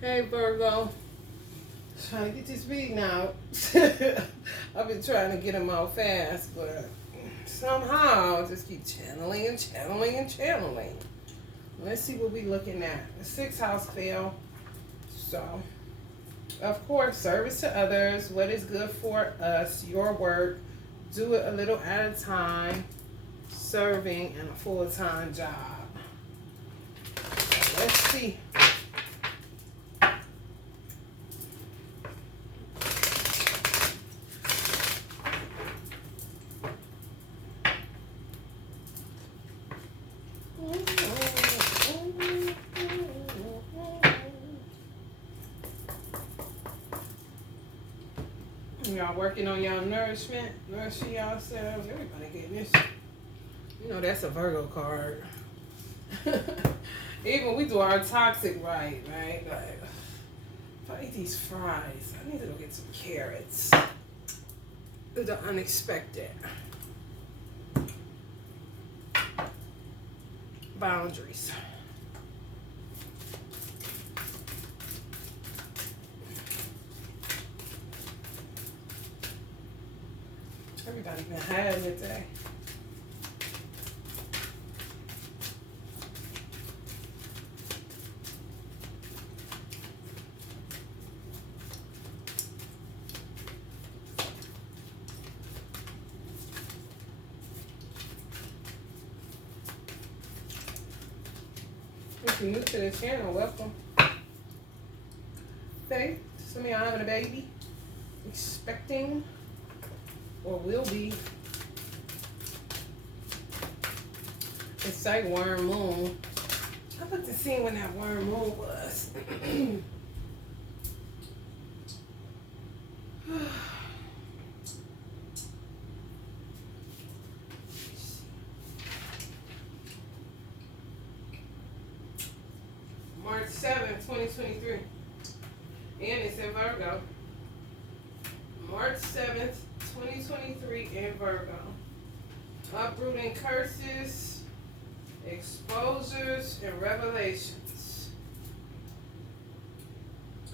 Hey Virgo, trying to get this reading out. I've been trying to get them out fast, but somehow I just keep channeling and channeling and channeling. Let's see what we're looking at. The sixth house fell. So, of course, service to others. What is good for us? Your work. Do it a little at a time. Serving in a full-time job. So let's see. Y'all working on y'all nourishment, nourishing yourselves. Everybody getting this. You know that's a Virgo card. Even we do our toxic right? Like, if I eat these fries, I need to go get some carrots. The unexpected. Boundaries. Everybody been hiding it today. If you're new to the channel, welcome. Faith, some of y'all having a baby, expecting, or will be. It's like worm moon. I looked to see when that worm moon was. March 7th, 2023. And it's in Virgo. March 7th, 2023 in Virgo. Uprooting curses, exposures, and revelations.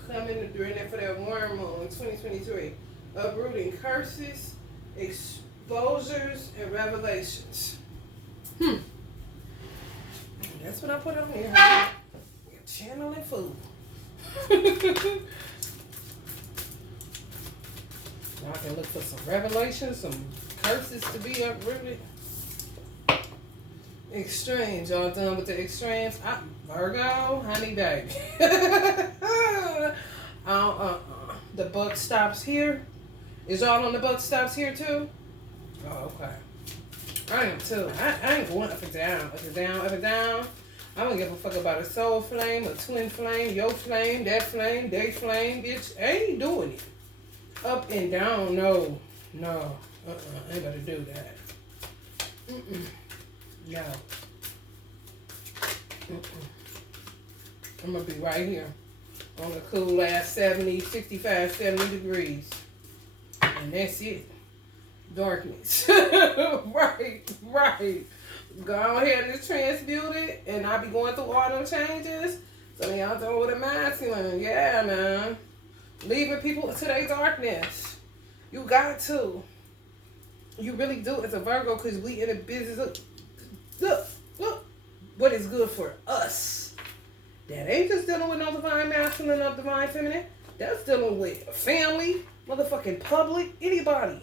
Coming during that for that worm moon in 2023. Uprooting curses, exposures, and revelations. That's what I put on here. You're channeling food. Now I can look for some revelations, some curses to be uprooted. Extremes. Y'all done with the extremes? Virgo, honey baby. The buck stops here. Is y'all on the buck stops here too? Oh, okay. I am too. I ain't going up and down, up and down, up and down. I don't give a fuck about a soul flame, a twin flame, your flame, that flame, they flame, bitch. I ain't doing it. Up and down, no. I ain't gonna do that. No. I'm gonna be right here on the cool ass 70, 65, 70 degrees. And that's it. Darkness. Right. Go ahead and just transmute it, and I'll be going through all them changes. So y'all done with a masculine. Yeah, man. Leaving people to their darkness. You got to. You really do as a Virgo, because we in a business. Look. What is good for us. That ain't just dealing with no divine masculine or divine feminine. That's dealing with family, motherfucking public, anybody.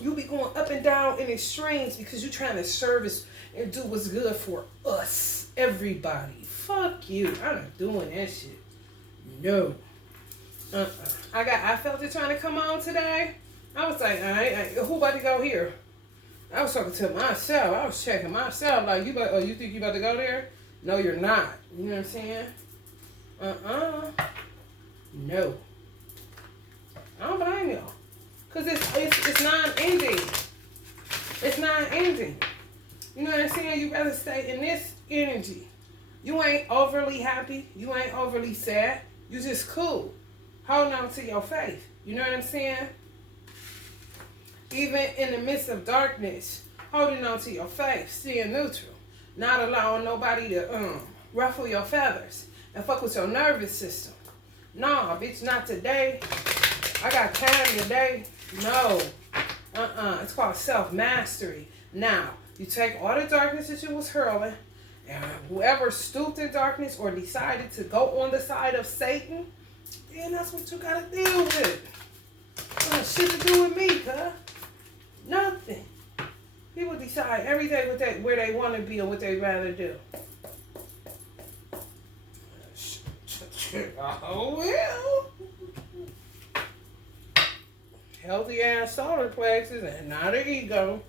You be going up and down in extremes because you're trying to service and do what's good for us. Everybody. Fuck you. I'm not doing that shit. No. I felt it trying to come on today. I was like, who about to go here? I was talking to myself. I was checking myself. Like, you think you about to go there? No, you're not. You know what I'm saying? No. I don't blame y'all. Because it's non-ending. It's non-ending. You know what I'm saying? You rather stay in this energy. You ain't overly happy. You ain't overly sad. You just cool. Holding on to your faith. You know what I'm saying? Even in the midst of darkness, holding on to your faith, staying neutral. Not allowing nobody to ruffle your feathers. and fuck with your nervous system. Nah, bitch, not today. I got time today. No. It's called self-mastery. Now, you take all the darkness that you was hurling, and whoever stooped in darkness or decided to go on the side of Satan, then that's what you gotta deal with. Shit to do with me, huh? Nothing. People decide every day where they want to be and what they rather do. Oh, well. Healthy ass solar plexus and not an ego.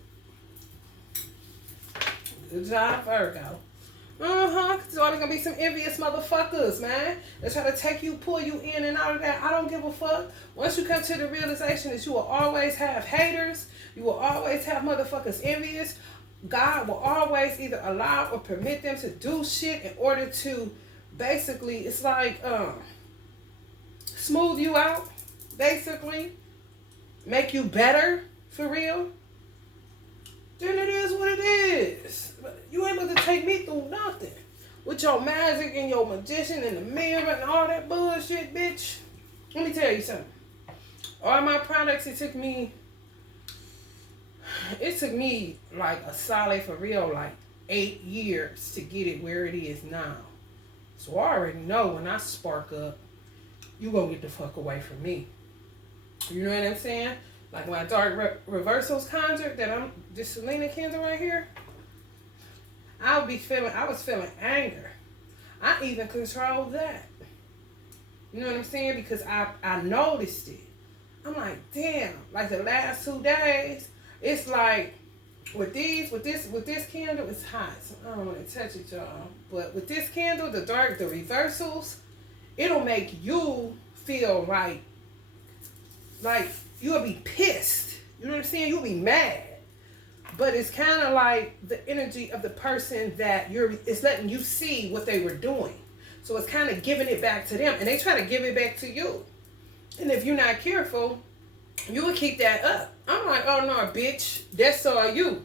Good job, Virgo. Cause always gonna be some envious motherfuckers, man. They try to take you, pull you in and out of that. I don't give a fuck. Once you come to the realization that you will always have haters, you will always have motherfuckers envious, God will always either allow or permit them to do shit in order to basically, it's like, smooth you out, basically. Make you better, for real. Then it is what it is. You ain't able to take me through nothing. With your magic and your magician and the mirror and all that bullshit, bitch. Let me tell you something. All my products, it took me like a solid, for real, like 8 years to get it where it is now. So I already know when I spark up, you gonna get the fuck away from me. You know what I'm saying? Like my dark reversals conjure that I'm this Selena candle right here. I was feeling anger. I even controlled that. You know what I'm saying? Because I noticed it. I'm like, damn, like the last 2 days, it's like with this candle, it's hot. So I don't want to touch it, y'all. But with this candle, the reversals, it'll make you feel like you'll be pissed. You know what I'm saying? You'll be mad. But it's kind of like the energy of the person that it's letting you see what they were doing. So it's kind of giving it back to them. And they try to give it back to you. And if you're not careful, you will keep that up. I'm like, oh no, bitch, that's all you.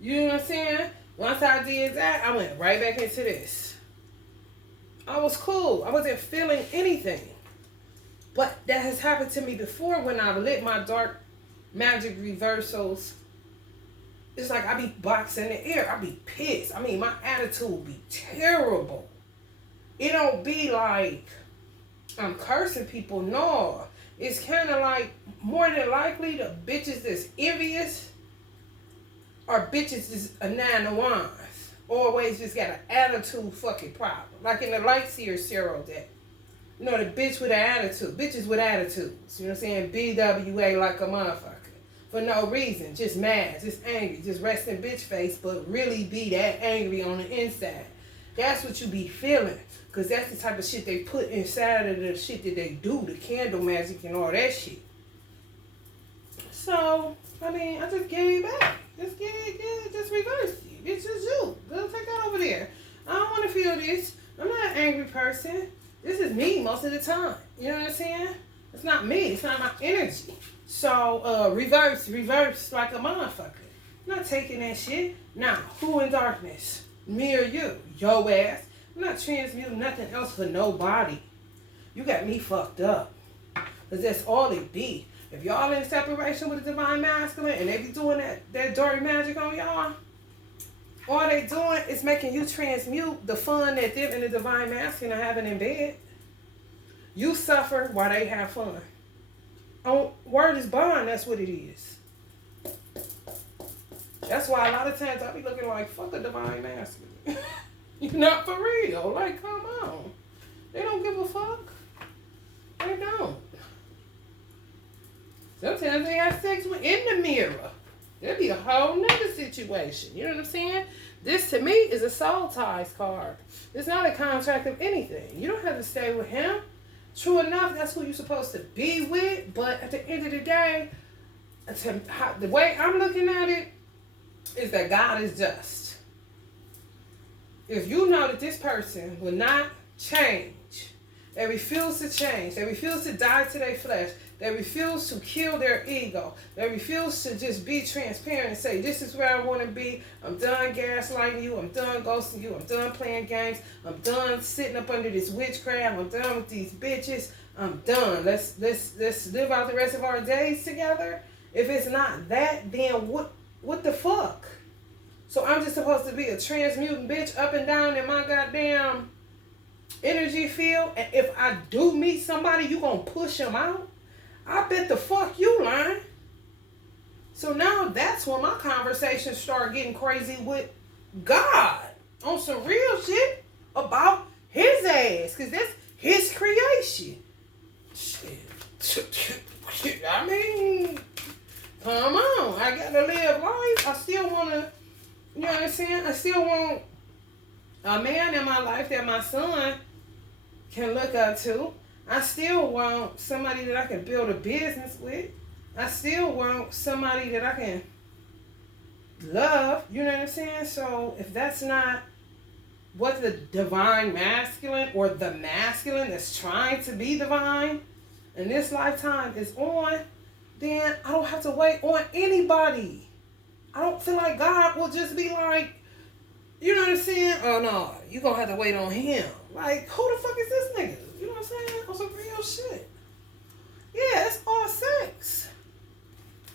You know what I'm saying? Once I did that, I went right back into this. I was cool. I wasn't feeling anything. But that has happened to me before when I lit my dark magic reversals. It's like I be boxing the air. I be pissed. I mean, my attitude will be terrible. It don't be like I'm cursing people. No. It's kind of like, more than likely, the bitches that's envious are bitches that's a 9 of wands. Always just got an attitude fucking problem. Like in the Light Seer Tarot deck. You know, the bitch with an attitude. Bitches with attitudes. You know what I'm saying? BWA like a motherfucker. For no reason. Just mad. Just angry. Just resting bitch face. But really be that angry on the inside. That's what you be feeling. Because that's the type of shit they put inside of the shit that they do. The candle magic and all that shit. So, I mean, I just gave it back. Just give it. Just reverse it. It's just you. Go take that over there. I don't want to feel this. I'm not an angry person. This is me most of the time. You know what I'm saying? It's not me. It's not my energy. So, reverse like a motherfucker. I'm not taking that shit. Now, who in darkness? Me or you? Yo ass. I'm not transmuting nothing else for nobody. You got me fucked up. Because that's all it be. If y'all in separation with the divine masculine and they be doing that dirty magic on y'all, all they doing is making you transmute the fun that them and the divine masculine are having in bed. You suffer while they have fun. On word is bond, that's what it is. That's why a lot of times I be looking like, fuck a divine masculine. You're not for real. Like, come on. They don't give a fuck. They don't. Sometimes they have sex in the mirror. That'd be a whole nother situation. You know what I'm saying? This, to me, is a soul ties card. It's not a contract of anything. You don't have to stay with him. True enough, that's who you're supposed to be with. But at the end of the day, the way I'm looking at it is that God is just. If you know that this person will not change, they refuse to change, they refuse to die to their flesh, They refuse to kill their ego. They refuse to just be transparent and say, this is where I want to be. I'm done gaslighting you. I'm done ghosting you. I'm done playing games. I'm done sitting up under this witchcraft. I'm done with these bitches. I'm done. Let's live out the rest of our days together. If it's not that, then what the fuck? So I'm just supposed to be a transmuting bitch up and down in my goddamn energy field, and if I do meet somebody, you gonna push them out? I bet the fuck you lying. So now that's when my conversations start getting crazy with God on some real shit about his ass, because that's his creation. Shit. I mean, come on. I gotta live life. I still wanna, you know what I'm saying? I still want a man in my life that my son can look up to. I still want somebody that I can build a business with. I still want somebody that I can love. You know what I'm saying? So if that's not what the divine masculine or the masculine that's trying to be divine in this lifetime is on, then I don't have to wait on anybody. I don't feel like God will just be like, you know what I'm saying? Oh no, you gonna have to wait on him. Like, who the fuck is this nigga? You know what I'm saying? On some real shit. Yeah, it's all sex.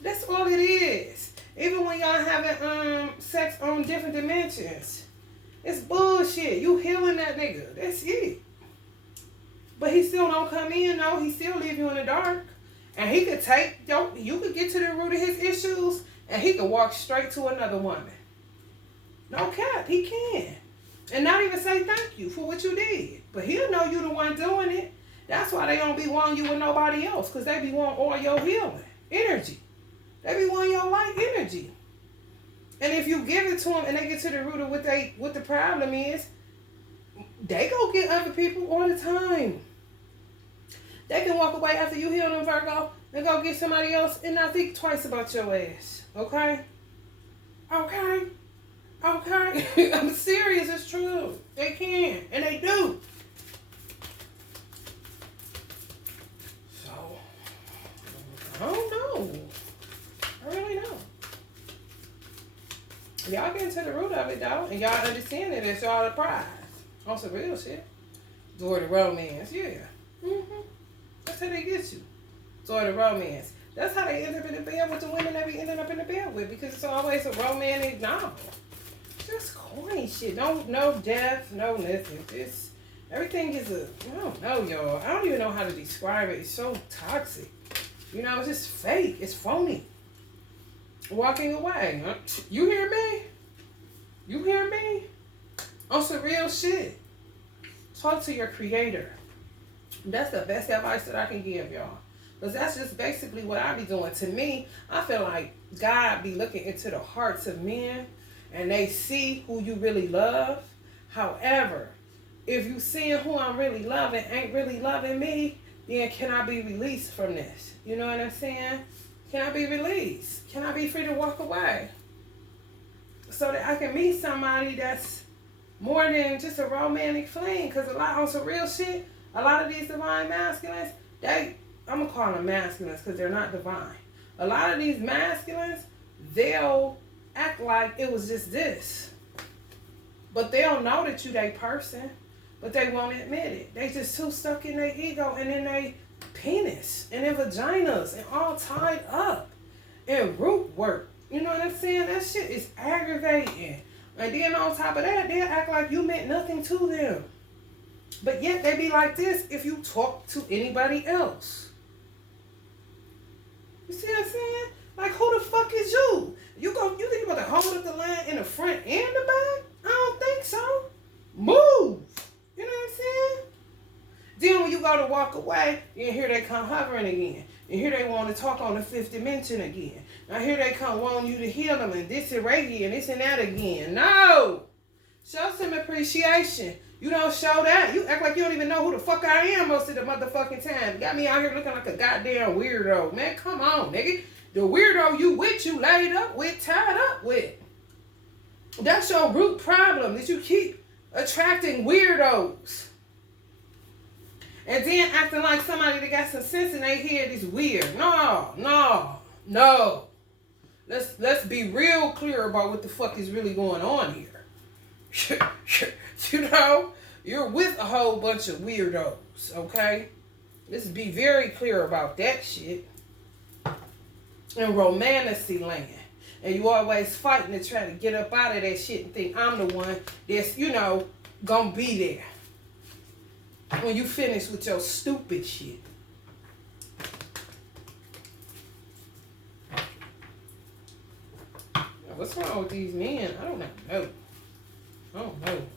That's all it is. Even when y'all having sex on different dimensions, it's bullshit. You healing that nigga. That's it. But he still don't come in, no. He still leave you in the dark. And he could you could get to the root of his issues, and he could walk straight to another woman. No cap, he can. And not even say thank you for what you did. But he'll know you the one doing it. That's why they don't be wanting you with nobody else. Because they be wanting all your healing energy. They be wanting your light energy. And if you give it to them and they get to the root of what the problem is, they go get other people all the time. They can walk away after you heal them, Virgo, and go get somebody else and not think twice about your ass. Okay? Okay? Okay? I'm serious, it's true. They can, and they do. So, I don't know. I really don't. Y'all get to the root of it, though, and y'all understand it. It's y'all the prize. On some real shit. Door to romance, yeah. That's how they get you. Door to romance. That's how they end up in the bed with the women they be ending up in the bed with, because it's always a romantic novel. Just corny shit. No death, no nothing. Everything is I don't know, y'all. I don't even know how to describe it. It's so toxic. You know, it's just fake. It's phony. Walking away. You hear me? You hear me? On some real shit. Talk to your creator. That's the best advice that I can give y'all. Because that's just basically what I be doing. To me, I feel like God be looking into the hearts of men and they see who you really love. However, if you seeing who I'm really loving ain't really loving me, then can I be released from this? You know what I'm saying? Can I be released? Can I be free to walk away? So that I can meet somebody that's more than just a romantic fling. Because on some real shit, a lot of these divine masculines, I'm going to call them masculines because they're not divine. A lot of these masculines, they'll act like it was just this. But they'll know that you they person, but they won't admit it. They just too stuck in their ego and in their penis and their vaginas and all tied up and root work. You know what I'm saying? That shit is aggravating. And then on top of that, they'll act like you meant nothing to them. But yet they be like this if you talk to anybody else. You see what I'm saying? Like, who the fuck is you? You think you about to hold up the line in the front and the back? I don't think so. Move. You know what I'm saying? Then when you go to walk away, then here they come hovering again. And here they want to talk on the fifth dimension again. Now here they come wanting you to heal them and this and Reiki and this and that again. No. Show some appreciation. You don't show that. You act like you don't even know who the fuck I am most of the motherfucking time. Got me out here looking like a goddamn weirdo. Man, come on, nigga. The weirdo you laid up with, tied up with. That's your root problem, that you keep attracting weirdos. And then acting like somebody that got some sense in their head is weird. No. Let's be real clear about what the fuck is really going on here. You know, you're with a whole bunch of weirdos, okay? Let's be very clear about that shit. In romanticy land. And you always fighting to try to get up out of that shit and think I'm the one that's, you know, gonna be there when you finish with your stupid shit. What's wrong with these men? I don't know.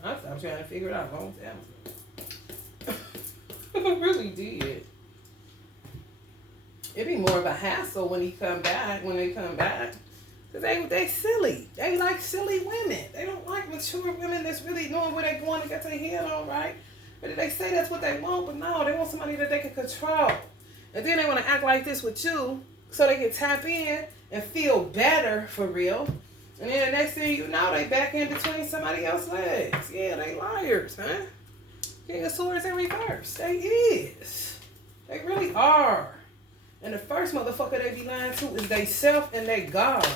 I stopped trying to figure it out a long time ago. I really did. It'd be more of a hassle when they come back. Because they silly. They like silly women. They don't like mature women that's really knowing where they're going to get their head on right. But they say that's what they want, but no, they want somebody that they can control. And then they want to act like this with you so they can tap in and feel better for real. And then the next thing you know, they back in between somebody else's legs. Yeah, they liars, huh? King of Swords in reverse. They is. They really are. And the first motherfucker they be lying to is they self and they God.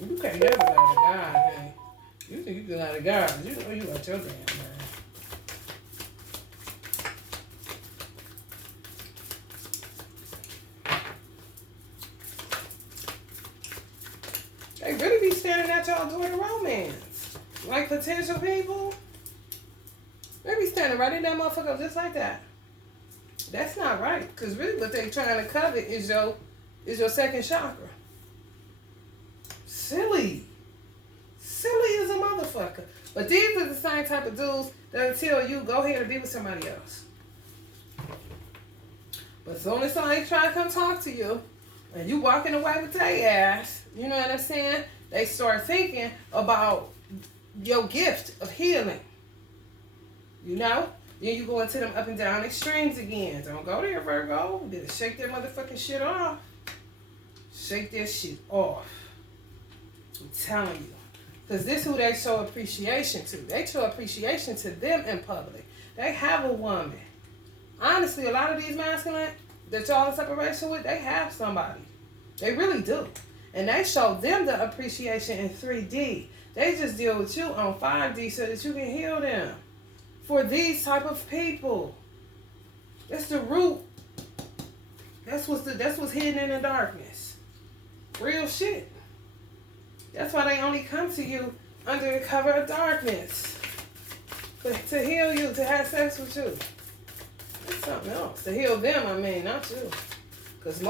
You can't never lie to God, man. You think you can lie to God, but you know you got your damn man. They really be staring at y'all doing the romance. Like potential people. They be standing right in that motherfucker just like that. That's not right. Because really what they trying to covet is your second chakra. Silly. Silly as a motherfucker. But these are the same type of dudes that'll tell you, go ahead and be with somebody else. But as soon as somebody try to come talk to you, and you walking away with their ass, you know what I'm saying? They start thinking about your gift of healing. You know? Then you go into them up and down extremes again. Don't go there, Virgo. You better shake that motherfucking shit off. Shake that shit off. I'm telling you. Because this is who they show appreciation to. They show appreciation to them in public. They have a woman. Honestly, a lot of these masculine that y'all in separation with, they have somebody. They really do. And they show them the appreciation in 3D. They just deal with you on 5D so that you can heal them. For these type of people. That's the root. That's what's hidden in the darkness. Real shit. That's why they only come to you under the cover of darkness. To heal you, to have sex with you. That's something else. To heal them, I mean, not you. Because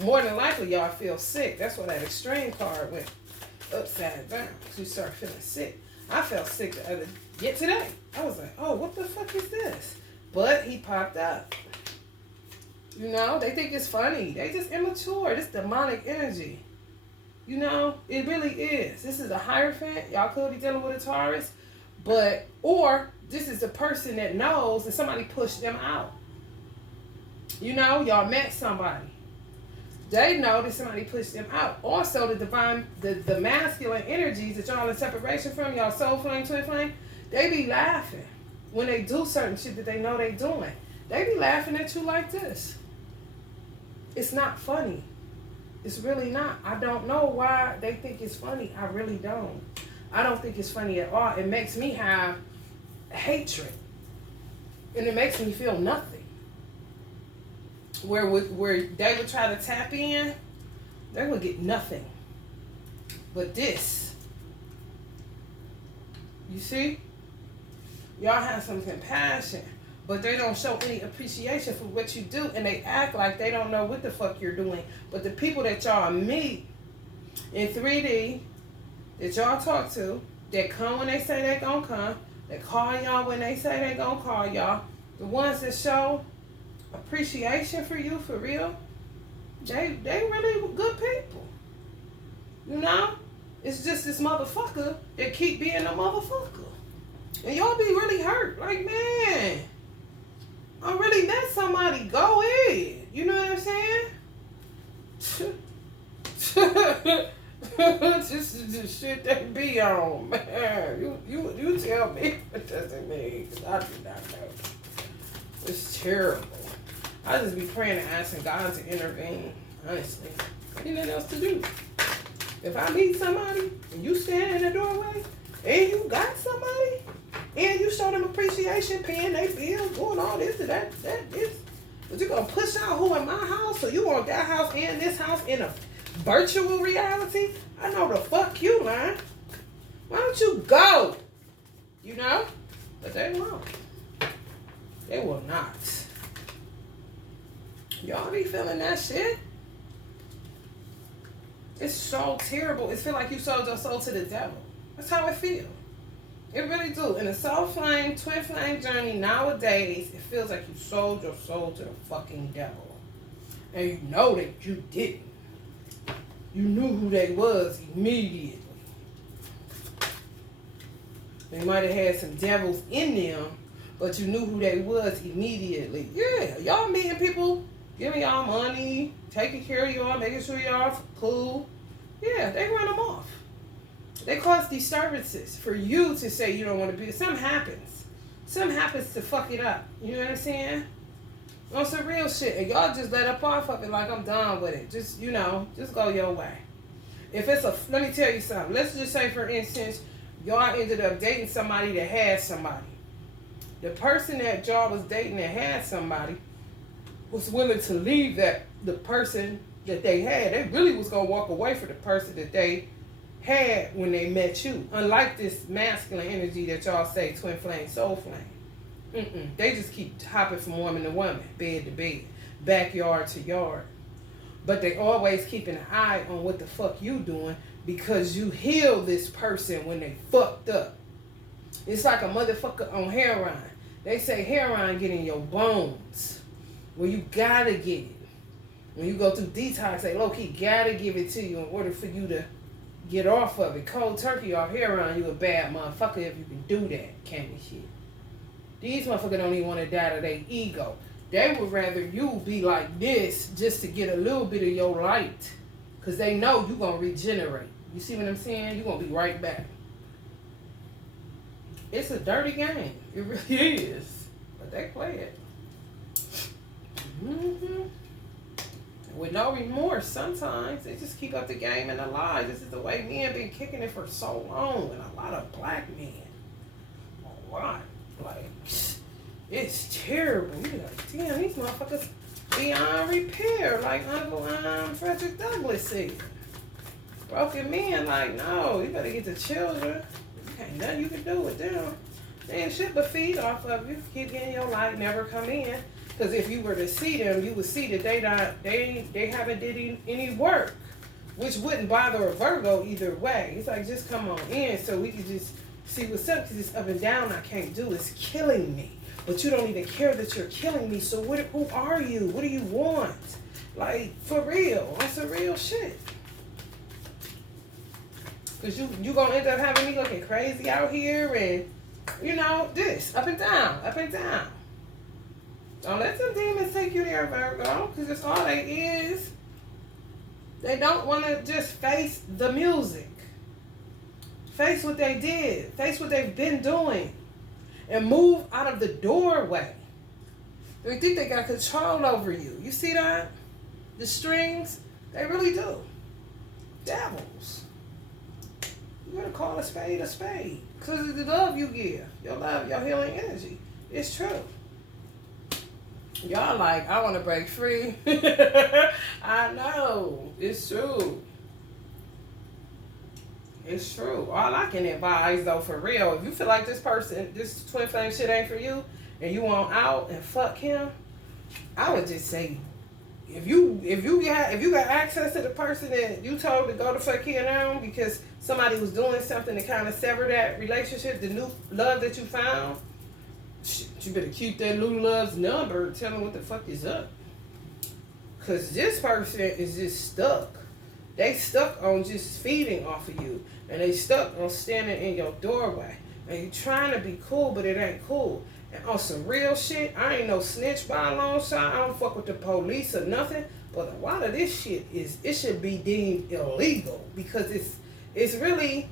more than likely, y'all feel sick. That's why that extreme card went upside down. You start feeling sick. I felt sick today. I was like, oh, what the fuck is this? But he popped up. You know, they think it's funny. They just immature. This demonic energy. You know, it really is. This is a Hierophant. Y'all could be dealing with a Taurus. Or this is a person that knows that somebody pushed them out. You know, y'all met somebody. They know that somebody pushed them out. Also, the masculine energies that y'all in separation from, y'all soul flame, twin flame, they be laughing when they do certain shit that they know they doing. They be laughing at you like this. It's not funny. It's really not. I don't know why they think it's funny. I really don't. I don't think it's funny at all. It makes me have hatred. And it makes me feel nothing. Where they would try to tap in, they would get nothing. But this. You see? Y'all have some compassion. But they don't show any appreciation for what you do. And they act like they don't know what the fuck you're doing. But the people that y'all meet in 3D, that y'all talk to, that come when they say they gonna come, that call y'all when they say they gonna call y'all, the ones that show appreciation for you, for real, they really good people. You know? It's just this motherfucker that keep being a motherfucker. And y'all be really hurt. Like, man, I really met somebody. Go ahead. You know what I'm saying? This is the shit they be on, man. You tell me what manifesting me, because I do not know. It's terrible. I just be praying and asking God to intervene, honestly. Ain't nothing else to do. If I meet somebody and you stand in the doorway and you got somebody and you show them appreciation, paying their bills, doing all this and that, this, but you gonna push out who in my house, so you want that house and this house in a virtual reality? I know the fuck you, man. Why don't you go? You know? But they won't. They will not. Y'all be feeling that shit? It's so terrible. It feel like you sold your soul to the devil. That's how it feel. It really do. In a soul flame, twin flame journey nowadays, it feels like you sold your soul to the fucking devil. And you know that you didn't. You knew who they was immediately. They might have had some devils in them, but you knew who they was immediately. Yeah, y'all meeting people, giving y'all money, taking care of y'all, making sure y'all cool. Yeah, they run them off. They cause disturbances for you to say you don't want to be. Something happens. Something happens to fuck it up. You know what I'm saying? On some real shit. And y'all just let up off of it like I'm done with it. Just, you know, just go your way. If it's a, let me tell you something. Let's just say, for instance, y'all ended up dating somebody that had somebody. The person that y'all was dating that had somebody was willing to leave the person that they had. They really was going to walk away for the person that they had when they met you. Unlike this masculine energy that y'all say, twin flame, soul flame. They just keep hopping from woman to woman, bed to bed, backyard to yard. But they always keeping an eye on what the fuck you doing, because you healed this person when they fucked up. It's like a motherfucker on heroin. They say heroin get in your bones. Well, you gotta get it. When you go through detox, they low-key gotta give it to you in order for you to get off of it. Cold turkey off heroin, you a bad motherfucker if you can do that kind of shit. These motherfuckers don't even want to die to their ego. They would rather you be like this just to get a little bit of your light. Because they know you're going to regenerate. You see what I'm saying? You're going to be right back. It's a dirty game. It really is. But they play it. With no remorse, sometimes they just keep up the game and the lie. This is the way men been kicking it for so long. And a lot of black men. A lot. Like, it's terrible. You're like, damn, these motherfuckers beyond repair. Like Uncle Frederick Douglass said. Broken men, like, no, you better get the children. Ain't nothing you can do with them. They ain't shit but feed off of you. Keep getting your light, never come in. Because if you were to see them, you would see that they haven't did any work, which wouldn't bother a Virgo either way. It's like, just come on in so we can just see what's up, because it's up and down I can't do. It's killing me. But you don't even care that you're killing me. So who are you? What do you want? Like, for real. On some real shit. Because you going to end up having me looking crazy out here and, you know, this. Up and down. Up and down. Don't let them demons take you there, Virgo. Because that's all they is. They don't want to just face the music. Face what they did. Face what they've been doing. And move out of the doorway. They think they got control over you. You see that? The strings, they really do. Devils. You gotta call a spade a spade. Because of the love you give. Your love, your healing energy. It's true. Y'all like, I want to break free. I know. It's true. It's true. All I can advise, though, for real, if you feel like this person, this twin flame shit ain't for you, and you want out and fuck him, I would just say, if you got access to the person that you told to go to fuck him now because somebody was doing something to kind of sever that relationship, the new love that you found, shit, you better keep that new love's number and tell them what the fuck is up. Because this person is just stuck. They stuck on just feeding off of you. And they stuck on standing in your doorway. And you trying to be cool, but it ain't cool. And on some real shit, I ain't no snitch by a long shot. I don't fuck with the police or nothing. But a lot of this shit it should be deemed illegal. Because it's really,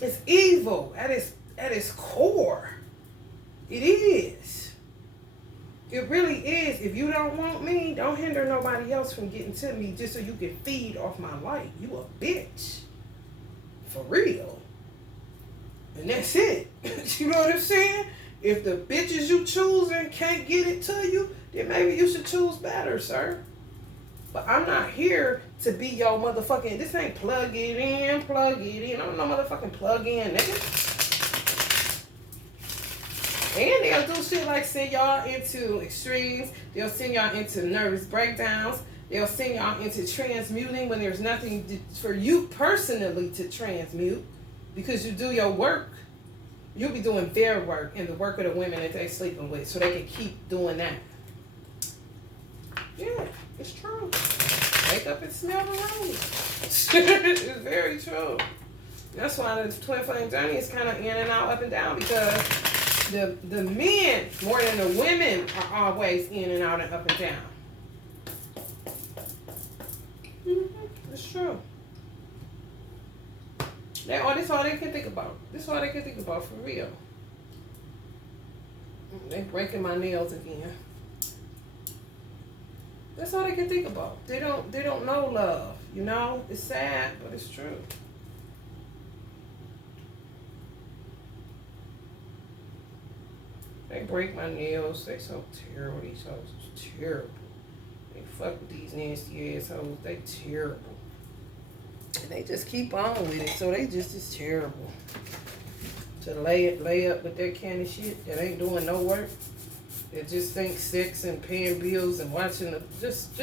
it's evil at its at its core. It is. It really is. If you don't want me, don't hinder nobody else from getting to me just so you can feed off my light. You a bitch. For real. And that's it. You know what I'm saying? If the bitches you choosing can't get it to you, then maybe you should choose better, sir. But I'm not here to be your motherfucking, this ain't plug it in, plug it in. I'm no motherfucking plug in, nigga. And they'll do shit like send y'all into extremes. They'll send y'all into nervous breakdowns. They'll send y'all into transmuting when there's nothing for you personally to transmute. Because you do your work. You'll be doing their work and the work of the women that they sleeping with. So they can keep doing that. Yeah, it's true. Wake up and smell the rose. It's very true. That's why the twin flame journey is kind of in and out, up and down, because the men more than the women are always in and out and up and down. It's true. That's all they can think about. This is all they can think about, for real. They breaking my nails again. That's all they can think about. They don't know love. You know? It's sad, but it's true. They break my nails. They so terrible. These hoes is terrible. They fuck with these nasty assholes. They terrible. And they just keep on with it. So they just is terrible. To lay up with that kind of shit that ain't doing no work. That just think sex and paying bills and watching the just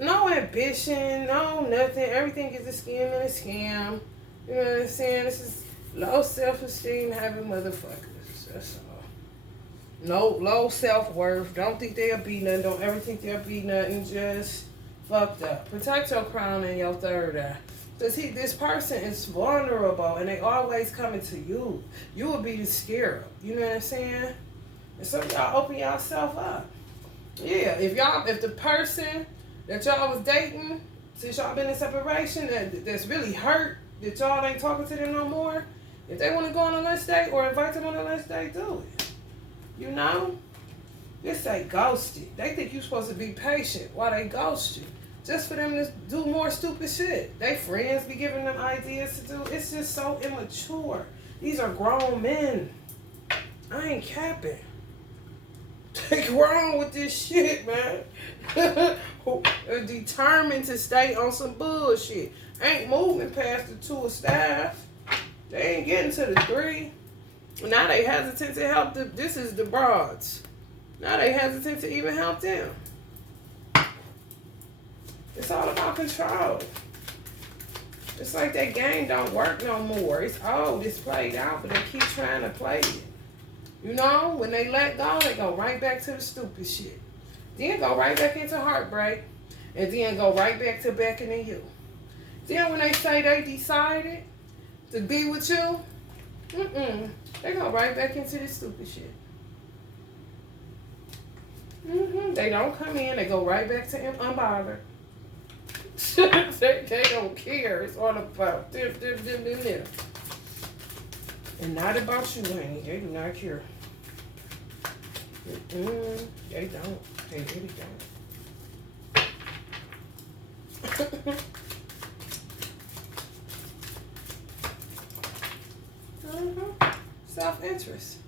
no ambition, no nothing. Everything is a scam and a scam. You know what I'm saying? This is low self-esteem having motherfuckers. That's all. No low self-worth. Don't think they'll be nothing. Don't ever think they'll be nothing. Just fucked up. Protect your crown and your third eye. Because this person is vulnerable and they always coming to you. You will be the scarab. You know what I'm saying? And so y'all open yourself up. Yeah, if the person that y'all was dating, since y'all been in separation, that's really hurt, that y'all ain't talking to them no more, if they want to go on a lunch date or invite them on a lunch date, do it. You know? This ain't ghosted. They think you're supposed to be patient while they ghost you. Just for them to do more stupid shit. They friends be giving them ideas to do. It's just so immature. These are grown men. I ain't capping. They grown with this shit, man. They're determined to stay on some bullshit. Ain't moving past the 2 of staff. They ain't getting to the 3. Now they hesitant to help this is the broads. Now they hesitant to even help them. It's all about control. It's like that game don't work no more. It's old, it's played out, but they keep trying to play it. You know, when they let go, they go right back to the stupid shit. Then go right back into heartbreak. And then go right back to beckoning you. Then when they say they decided to be with you, they go right back into this stupid shit. They don't come in, they go right back to unbothered. they don't care. It's all about them. And not about you, honey. They do not care. They don't. They really don't. Self-interest.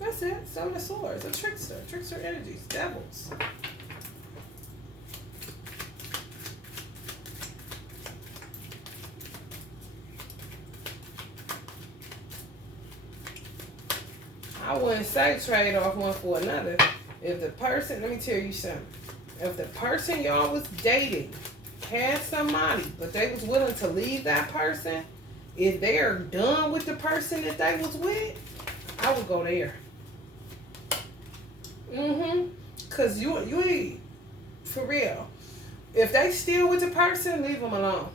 That's it. Seven of Swords. A trickster. Trickster energies. Devils. I wouldn't say trade off one for another. If the person, let me tell you something. If the person y'all was dating had somebody, but they was willing to leave that person, if they are done with the person that they was with, I would go there. Cause you ain't, for real. If they still with the person, leave them alone.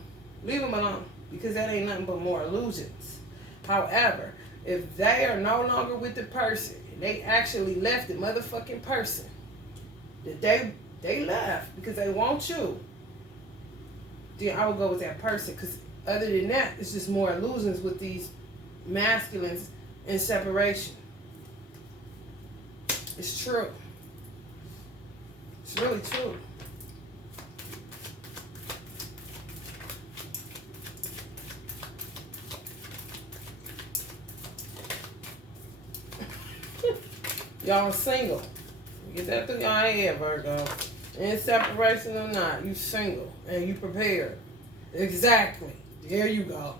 Leave them alone. Because that ain't nothing but more illusions. However, if they are no longer with the person, and they actually left the motherfucking person, that they left because they want you, then I would go with that person. Because other than that, it's just more illusions with these masculines in separation. It's true. It's really true. Y'all single. Get that through your head, Virgo. In separation or not, you single and you prepared. Exactly. There you go.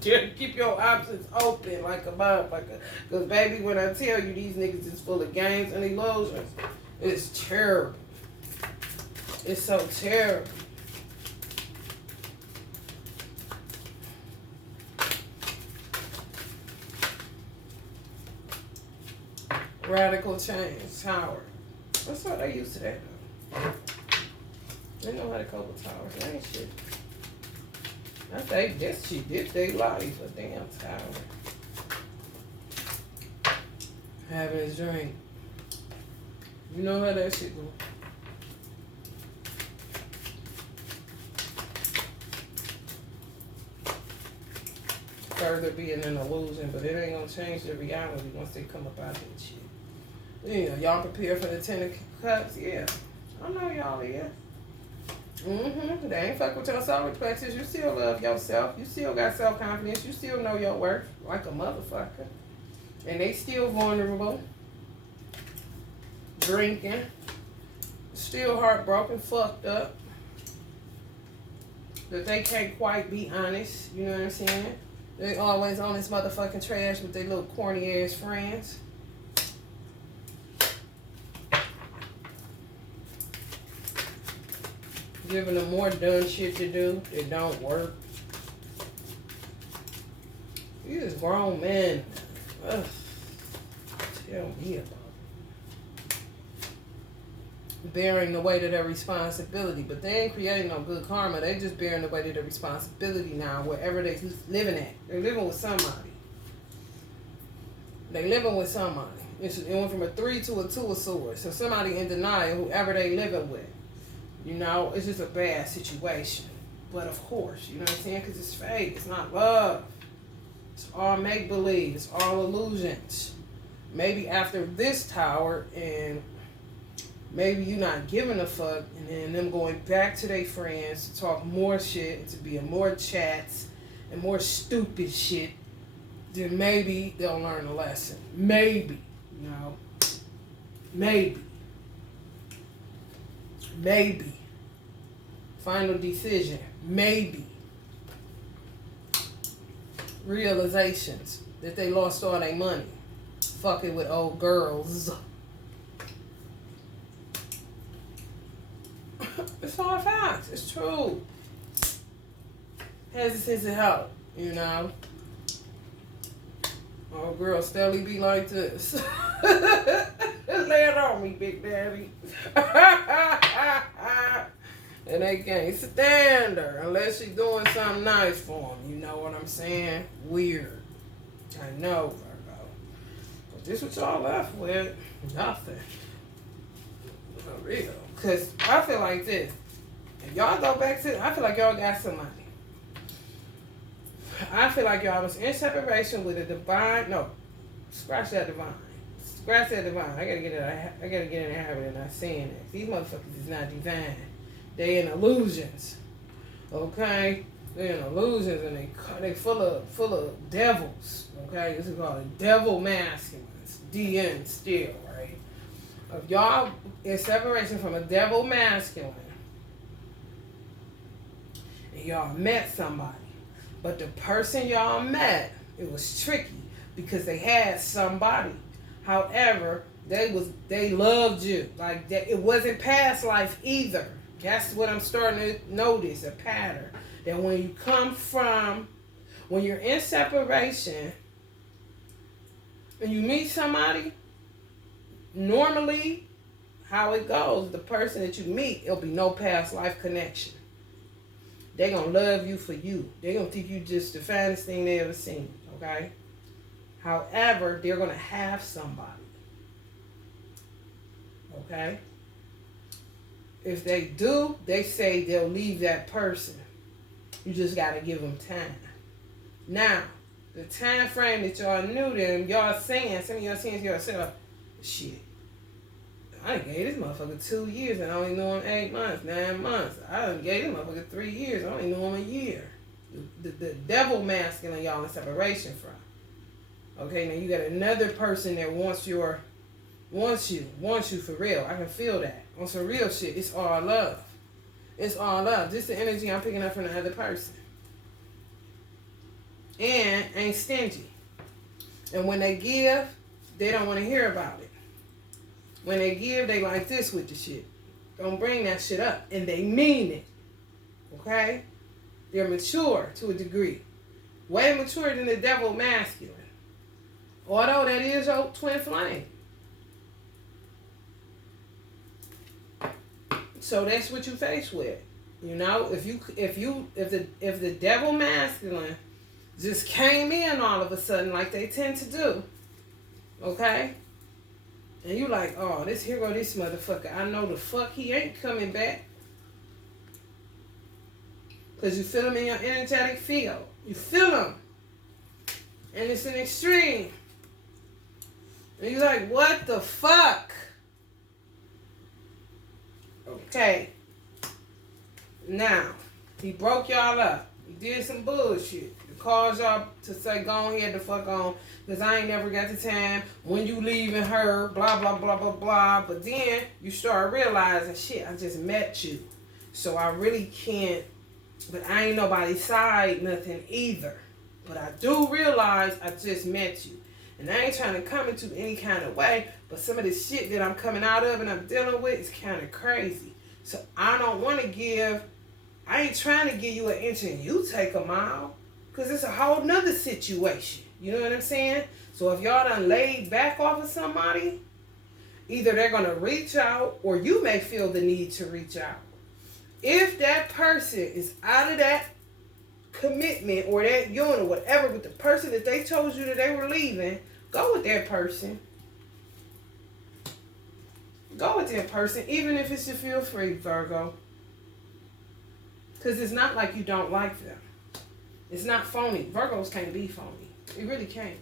Just keep your options open like a motherfucker. Because, baby, when I tell you these niggas is full of games and illusions, it's terrible. It's so terrible. Radical change, Tower. That's what they used to that though. They know how to cope with towers. That ain't shit. That's shit. This they life a damn tower. Having a drink. You know how that shit go. Further being an illusion, but it ain't gonna change the reality once they come up out of that shit. Yeah, y'all prepare for the 10 of Cups? Yeah. I know y'all is. They ain't fuck with your solar plexus. You still love yourself. You still got self-confidence. You still know your worth like a motherfucker. And they still vulnerable. Drinking. Still heartbroken, fucked up. That they can't quite be honest. You know what I'm saying? They always on this motherfucking trash with their little corny ass friends. Giving them more dumb shit to do that don't work. You just grown men. Ugh. Tell me about it. Bearing the weight of their responsibility. But they ain't creating no good karma. They just bearing the weight of their responsibility now, wherever they living at. They're living with somebody. They living with somebody. It went from a 3 to a 2 of swords. So somebody in denial, whoever they living with. You know, it's just a bad situation. But of course, you know what I'm saying? Because it's fake. It's not love. It's all make-believe. It's all illusions. Maybe after this tower and maybe you not giving a fuck and then them going back to their friends to talk more shit and to be in more chats and more stupid shit, then maybe they'll learn a lesson. Maybe. You know? Maybe. Maybe. Final decision. Maybe. Realizations that they lost all their money. Fucking with old girls. It's all facts. It's true. Hesitance to help, you know. Oh, girl, steadily be like this. Lay it on me, Big Daddy. And they can't stand her unless she's doing something nice for them. You know what I'm saying? Weird. I know, Virgo. But this what y'all left with? Nothing. For real. Because I feel like this. If y'all go back to, I feel like y'all got somebody. I feel like y'all was in separation with a divine. No, scratch that divine. Scratch that divine. I gotta get in the habit of not saying that. These motherfuckers is not divine. They in illusions. Okay? They're in illusions and they full of devils. Okay? This is called a devil masculines. DN still, right? If y'all in separation from a devil masculine and y'all met somebody, but the person y'all met, it was tricky because they had somebody. However, they loved you. Like that, it wasn't past life either. That's what I'm starting to notice, a pattern. That when you're in separation and you meet somebody, normally how it goes, the person that you meet, it'll be no past life connection. They're going to love you for you. They're going to think you just the finest thing they ever seen, okay? However, they're going to have somebody, okay? If they do, they say they'll leave that person. You just got to give them time. Now, the time frame that y'all knew them, y'all saying, some of y'all saying to yourself, shit, I done gave this motherfucker 2 years and I only knew him 8 months, 9 months. I done gave this motherfucker 3 years, I only knew him a year. The devil masculine y'all in separation from. Okay, now you got another person that wants you for real. I can feel that. On some real shit, it's all love. It's all love. This is the energy I'm picking up from the other person. And ain't stingy. And when they give, they don't want to hear about it. When they give, they like this with the shit. Don't bring that shit up. And they mean it. Okay? They're mature to a degree. Way mature than the devil masculine. Although that is your twin flame. So that's what you face with. You know, if the devil masculine just came in all of a sudden like they tend to do, okay? And you like, oh, here go this motherfucker. I know the fuck he ain't coming back. Because you feel him in your energetic field. You feel him. And it's an extreme. And you're like, what the fuck? Okay. Now, he broke y'all up. He did some bullshit. He caused y'all to say, go ahead the fuck on. Because I ain't never got the time. When you leaving her, blah, blah, blah, blah, blah. But then you start realizing, shit, I just met you. So I really can't. But I ain't nobody's side, nothing either. But I do realize I just met you. And I ain't trying to come into any kind of way. But some of the shit that I'm coming out of and I'm dealing with is kind of crazy. So I don't want to give. I ain't trying to give you an inch and you take a mile. Because it's a whole nother situation. You know what I'm saying? So if y'all done laid back off of somebody, either they're going to reach out or you may feel the need to reach out. If that person is out of that commitment or that union or whatever with the person that they told you that they were leaving, go with that person. Go with that person, even if it's to feel free, Virgo. Because it's not like you don't like them. It's not phony. Virgos can't be phony. You really can't.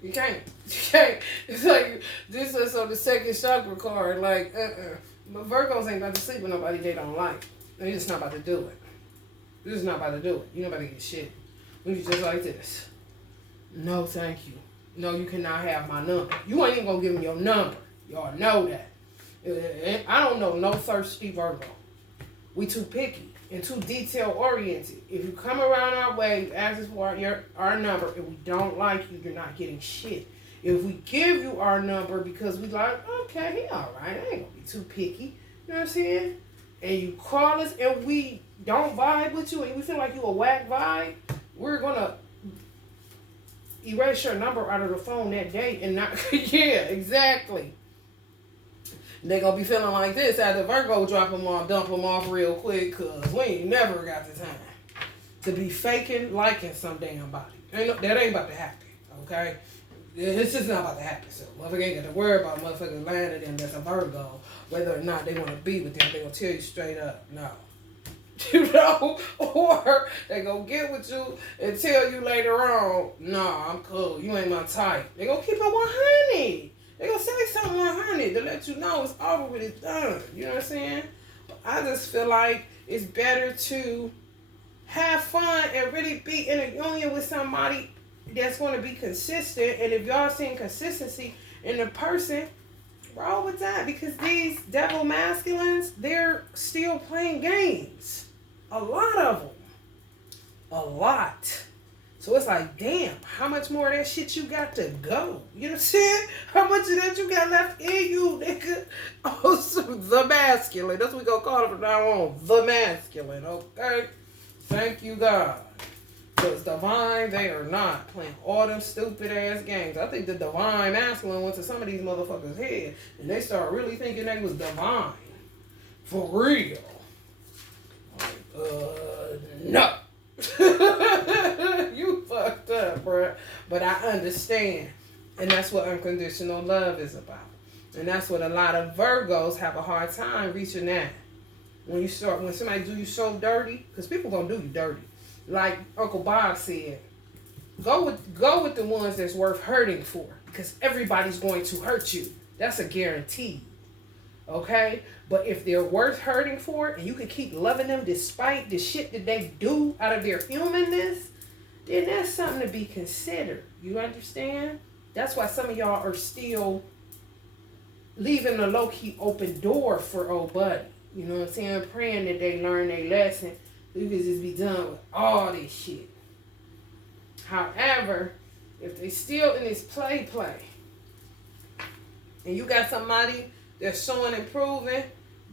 You can't. You can't. It's like this is on the second chakra card. Like, But Virgos ain't about to sleep with nobody they don't like. They're just not about to do it. They're just not about to do it. You're not about to get shit. When you just like this. No, thank you. No, you cannot have my number. You ain't even going to give me your number. Y'all know that. I don't know no thirsty Virgo. We too picky and too detail-oriented. If you come around our way, you ask us for our number, if we don't like you, you're not getting shit. If we give you our number because we like, okay, he all right, I ain't gonna be too picky. You know what I'm saying? And you call us and we don't vibe with you and we feel like you a whack vibe, we're gonna erase your number out of the phone that day and not, yeah, exactly. They gonna be feeling like this after Virgo drop them off, dump them off real quick, cause we ain't never got the time to be faking liking some damn body. That ain't about to happen, okay? It's just not about to happen. So motherfucker ain't got to worry about motherfuckers lying to them that's a Virgo, whether or not they want to be with them. They gonna tell you straight up, no. You know? Or they gonna get with you and tell you later on, no, I'm cool. You ain't my type. They gonna keep it 100. They gonna say something 100 to let you know it's over with, it's done. You know what I'm saying? But I just feel like it's better to have fun and really be in a union with somebody that's going to be consistent. And if y'all seeing consistency in the person, roll with that. Because these devil masculines, they're still playing games. A lot of them. A lot. So it's like, damn, how much more of that shit you got to go? You know what I'm saying? How much of that you got left in you, nigga? Oh, so the masculine. That's what we gonna call it from now on. The masculine, okay? Thank you, God. Because divine, they are not playing all them stupid ass games. I think the divine masculine went to some of these motherfuckers' head and they start really thinking they was divine. For real. Like, no. You fucked up, bruh. But I understand. And that's what unconditional love is about. And that's what a lot of Virgos have a hard time reaching that. When somebody do you so dirty, because people gonna do you dirty. Like Uncle Bob said, Go with the ones that's worth hurting for, because everybody's going to hurt you. That's a guarantee. Okay? But if they're worth hurting for and you can keep loving them despite the shit that they do out of their humanness, then that's something to be considered. You understand? That's why some of y'all are still leaving a low-key open door for old buddy. You know what I'm saying? Praying that they learn their lesson. You can just be done with all this shit. However, if they still in this play, and you got somebody that's showing and proving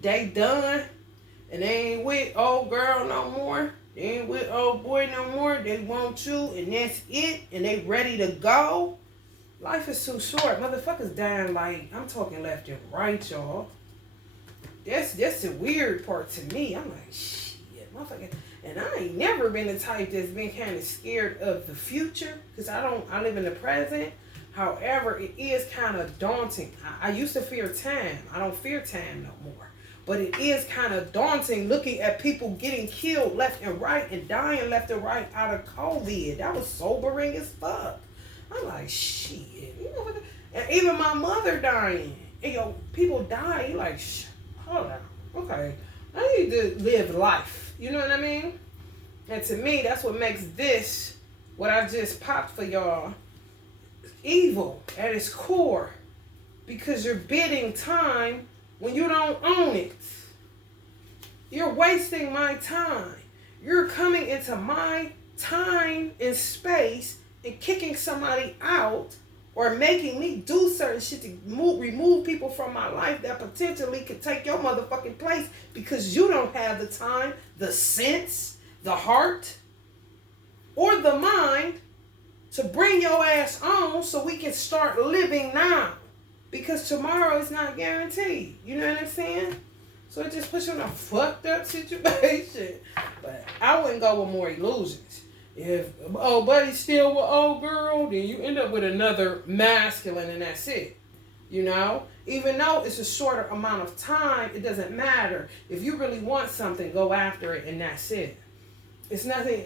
they done, and they ain't with old girl no more, they ain't with old boy no more, they want you, and that's it, and they ready to go, life is too short. Motherfuckers dying like, I'm talking left and right, y'all. That's the weird part to me. I'm like, shit, motherfucker. And I ain't never been the type that's been kind of scared of the future, because I live in the present. However, it is kind of daunting. I used to fear time. I don't fear time no more. But it is kind of daunting looking at people getting killed left and right and dying left and right out of COVID. That was sobering as fuck. I'm like, shit. You know what? And even my mother dying. And, yo, people die. You like, hold on. Okay. I need to live life. You know what I mean? And to me, that's what makes this, what I just popped for y'all, evil at its core. Because you're bidding time when you don't own it. You're wasting my time. You're coming into my time and space and kicking somebody out or making me do certain shit to remove people from my life that potentially could take your motherfucking place because you don't have the time, the sense, the heart, or the mind to bring your ass on so we can start living now. Because tomorrow is not guaranteed. You know what I'm saying? So it just puts you in a fucked up situation. But I wouldn't go with more illusions. If old buddy's still with old girl, then you end up with another masculine and that's it. You know? Even though it's a shorter amount of time, it doesn't matter. If you really want something, go after it and that's it. It's nothing.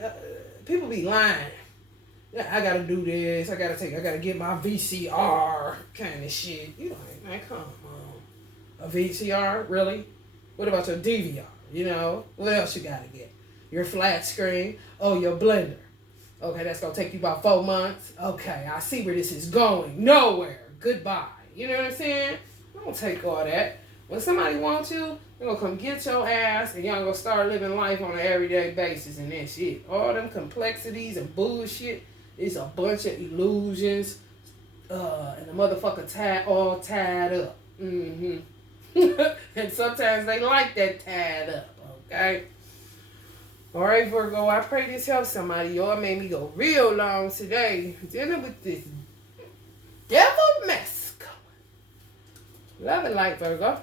People be lying. I gotta do this. I gotta get my VCR kind of shit. You like, man, come on. A VCR? Really? What about your DVR? You know? What else you gotta get? Your flat screen? Oh, your blender. Okay, that's gonna take you about 4 months. Okay, I see where this is going. Nowhere. Goodbye. You know what I'm saying? Don't take all that. When somebody wants you, they're gonna come get your ass and y'all gonna start living life on an everyday basis and that's it. All them complexities and bullshit. It's a bunch of illusions, and the motherfucker all tied up. And sometimes they like that tied up, okay? All right, Virgo, I pray this helps somebody. Y'all made me go real long today dealing with this devil mess. Love and light, Virgo.